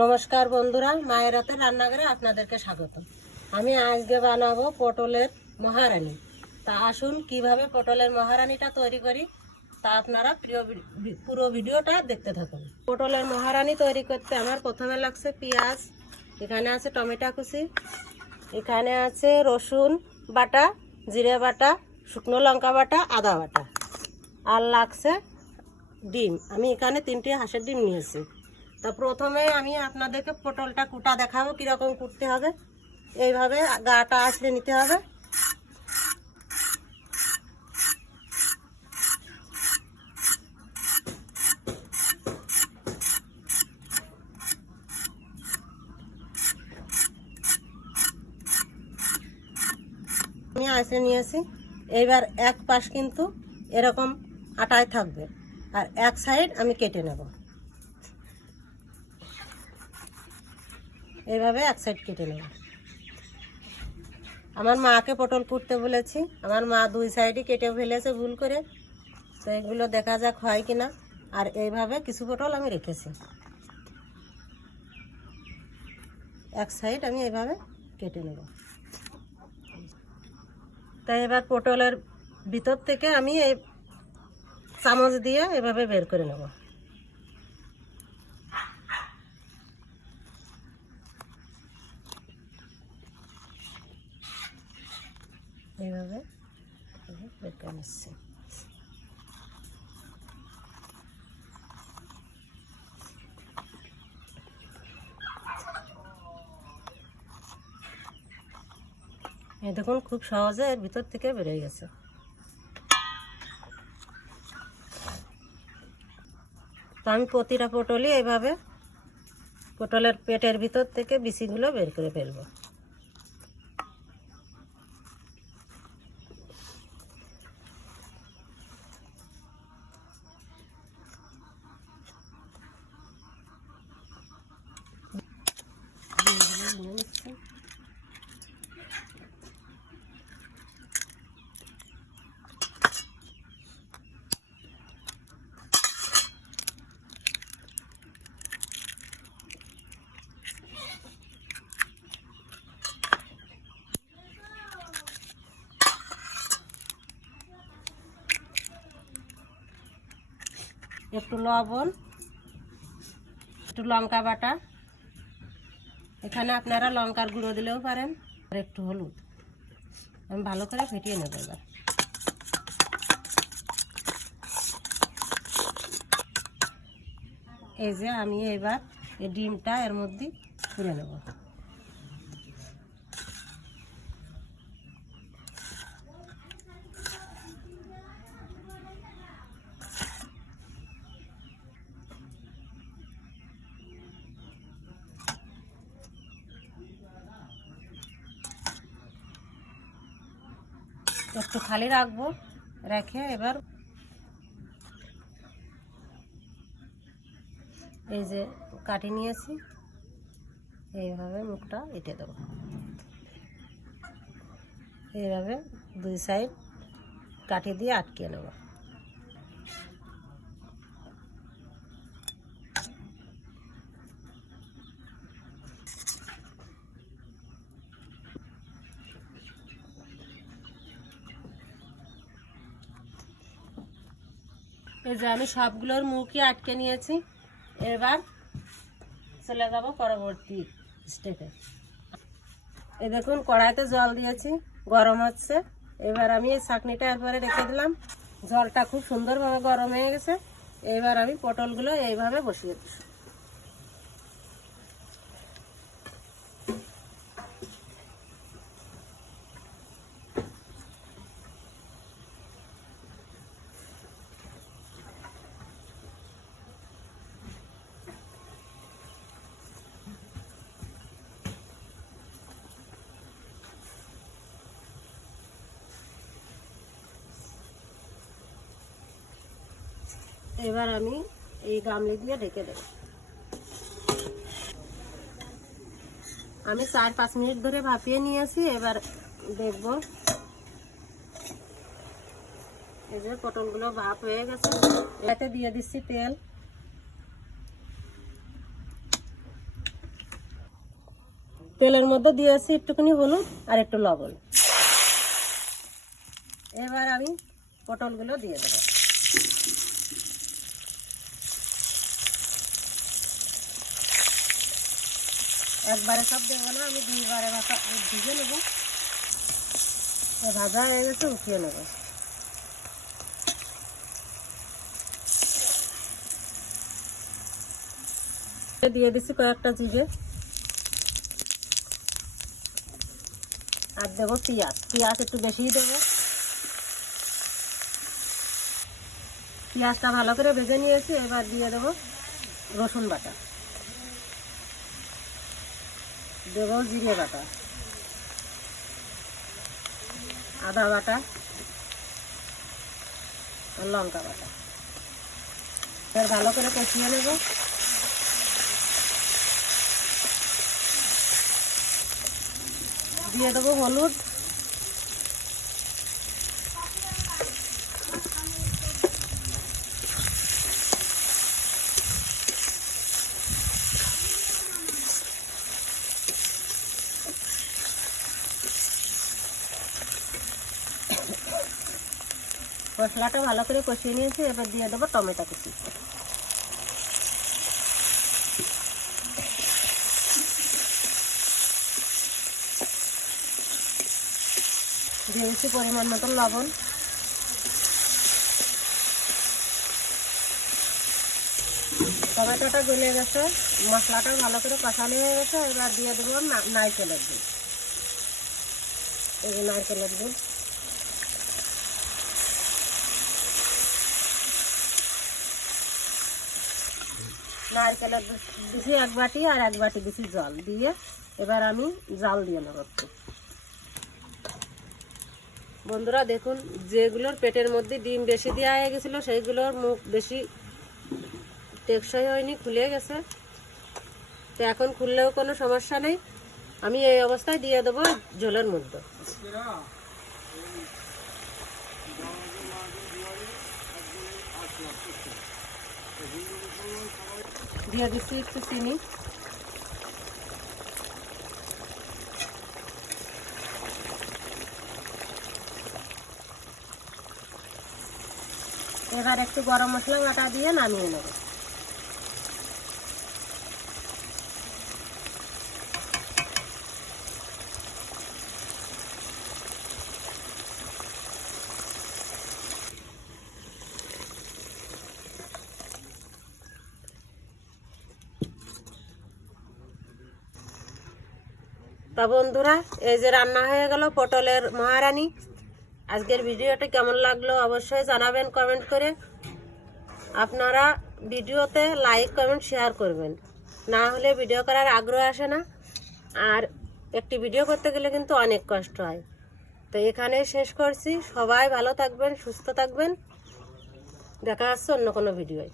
নমস্কার বন্ধুরা, মায়ের হাতের রান্নাঘরে আপনাদেরকে স্বাগত। আমি আজকে বানাবো পটলের মহারানী। তা আসুন কিভাবে পটলের মহারানীটা তৈরি করি তা আপনারা পুরো ভিডিওটা দেখতে থাকুন। পটলের মহারানী তৈরি করতে আমার প্রথমে লাগছে পেঁয়াজ, এখানে আছে টমেটো কুচি, এখানে আছে রসুন বাটা, জিরে বাটা, শুকনো লঙ্কা বাটা, আদা বাটা, আর লাগছে ডিম। আমি এখানে 3টে হাঁসের ডিম নিয়েছি। তা প্রথমে আমি আপনাদেরকে পটলটা কুটা দেখাবো কীরকম কুটতে হবে। এইভাবে গাটা আঁচড়ে নিতে হবে। আমি আঁচড়ে নিয়েছি। এইবার এক পাশ কিন্তু এরকম আটায় থাকবে, আর এক সাইড আমি কেটে নেব। এইভাবে এক সাইড কেটে নেব। আমার মাকে পটল কুটতে বলেছি, আমার মা 2 সাইডই কেটে ফেলেছে ভুল করে। তো এগুলো দেখা যাক হয় কিনা। আর এইভাবে কিছু পটল আমি রেখেছি, এক সাইড আমি এইভাবে কেটে নেব। তাই এবার পটলের ভিতর থেকে আমি এই চামচ দিয়ে এভাবে বের করে নেব। এইভাবে বের করে নিচ্ছি। এই দেখুন, খুব সহজে এর ভিতর থেকে বেরিয়ে গেছে। তো আমি প্রতিটা পটলই এইভাবে পটলের পেটের ভিতর থেকে বিচিগুলো বের করে ফেলবো। একটু লবণ, একটু লঙ্কা বাটা, এখানে আপনারা লঙ্কার গুঁড়ো দিলেও পারেন, আর একটু হলুদ। আমি ভালো করে ফেটিয়ে নেব। এবার এই যে আমি এবার এই ডিমটা এর মধ্যে পুরে নেব। একটু খালি রাখবো, রেখে এবার এই যে কাটি নিয়েছি, এইভাবে মুখটা এঁটে দেবো। এইভাবে 2 সাইড কাঠি দিয়ে আটকে নেব। এই যে আমি সবগুলোর মুখই আটকে নিয়েছি। এবার চলে যাব পরবর্তী স্টেপে। এই দেখুন, কড়াইতে জল দিয়েছি, গরম হচ্ছে। এবার আমি এই ছাঁকনিটা এরপরে রেখে দিলাম। জলটা খুব সুন্দরভাবে গরম হয়ে গেছে। এবার আমি পটলগুলো এইভাবে বসিয়ে দিই। এবার আমি এই গামলি দিয়ে ঢেকে দেব। আমি 4-5 মিনিট ধরে ভাপিয়ে নিয়েছি। এবার দেখব এই যে পটলগুলো ভাপ হয়ে গেছে। এতে দিয়ে দিচ্ছি তেল। তেলের মধ্যে দিয়েছি একটুখানি হলুদ আর একটু লবণ। এবার আমি পটলগুলো দিয়ে দেবো। একবারে সব দেবো না, আমি দুইবারে ভিজে নেবো। ভাজা হয়ে গেছে, উঠিয়ে নেব। দিয়ে দিচ্ছি কয়েকটা জিরে, আর দেবো পেঁয়াজ। পেঁয়াজ একটু বেশিই দেবো। পেঁয়াজটা ভালো করে ভেজে নিয়েছি। এবার দিয়ে দেবো রসুন বাটা, দেবো জিরে বাটা, আদা বাটা আর লঙ্কা বাটা। এবার ভালো করে কষিয়ে নেব। দিয়ে দেবো হলুদ, মশলাটা ভালো করে কষিয়ে নিয়েছি। এবার দিয়ে দেবো টমেটো কুচি। দিয়ে দিচ্ছি পরিমাণ মতো লবণ। টমেটোটা গলে গেছে, মশলাটা ভালো করে কষানো হয়ে গেছে। এবার দিয়ে দেবো নারকেলের দুধ। এই নারকেলের দুধ নারকেলের দুধ দিছি 1 বাটি, আর 1 বাটি দিছি জল দিয়ে। এবার আমি জাল দিয়ে নেব একটু। বন্ধুরা দেখুন, যেগুলোর পেটের মধ্যে ডিম বেশি দেওয়া হয়ে গেছিলো সেইগুলোর মুখ বেশি টেকসই হয়নি, খুলে গেছে। তো এখন খুললেও কোনো সমস্যা নেই। আমি এই অবস্থায় দিয়ে দেবো ঝোলের মধ্যে। দিয়ে দিচ্ছি একটু চিনি। এবার একটু গরম মশলা বাটা দিয়ে নামিয়ে নেব। তা বন্ধুরা, এই যে রান্না হয়ে গেল পটলের মহারানী। আজকের ভিডিওটা কেমন লাগলো অবশ্যই জানাবেন কমেন্ট করে। আপনারা ভিডিওতে লাইক কমেন্ট শেয়ার করবেন, না হলে ভিডিও করার আগ্রহ আসে না। আর একটি ভিডিও করতে গেলে কিন্তু অনেক কষ্ট হয়। তো এখানে শেষ করছি। সবাই ভালো থাকবেন, সুস্থ থাকবেন। দেখা হচ্ছে অন্য কোনো ভিডিওয়।